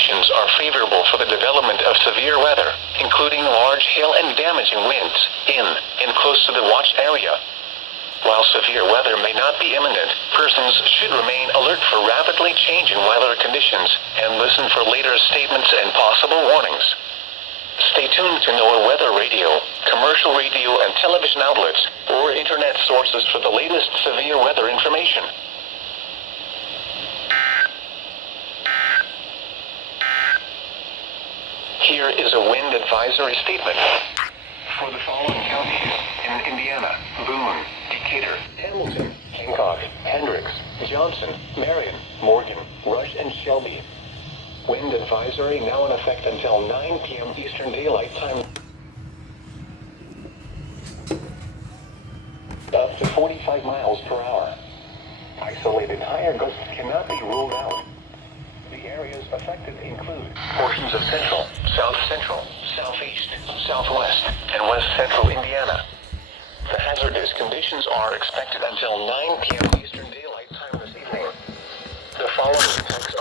conditions are favorable for the development of severe weather, including large hail and damaging winds in and close to the watch area. While severe weather may not be imminent, persons should remain alert for rapidly changing weather conditions and listen for later statements and possible warnings. Stay tuned to NOAA weather radio, commercial radio and television outlets, or internet sources for the latest severe weather information. Here is a wind advisory statement. For the following counties in Indiana: Boone, Decatur, Hamilton, Hancock, Hendricks, Johnson, Marion, Morgan, Rush, and Shelby. Wind advisory now in effect until 9 p.m. Eastern Daylight Time. Up to 45 miles per hour. Isolated higher gusts cannot be ruled out. The areas affected include portions of central, south central, southeast, southwest, and west central Indiana. The hazardous conditions are expected until 9 p.m. Eastern Daylight Time this evening. The following text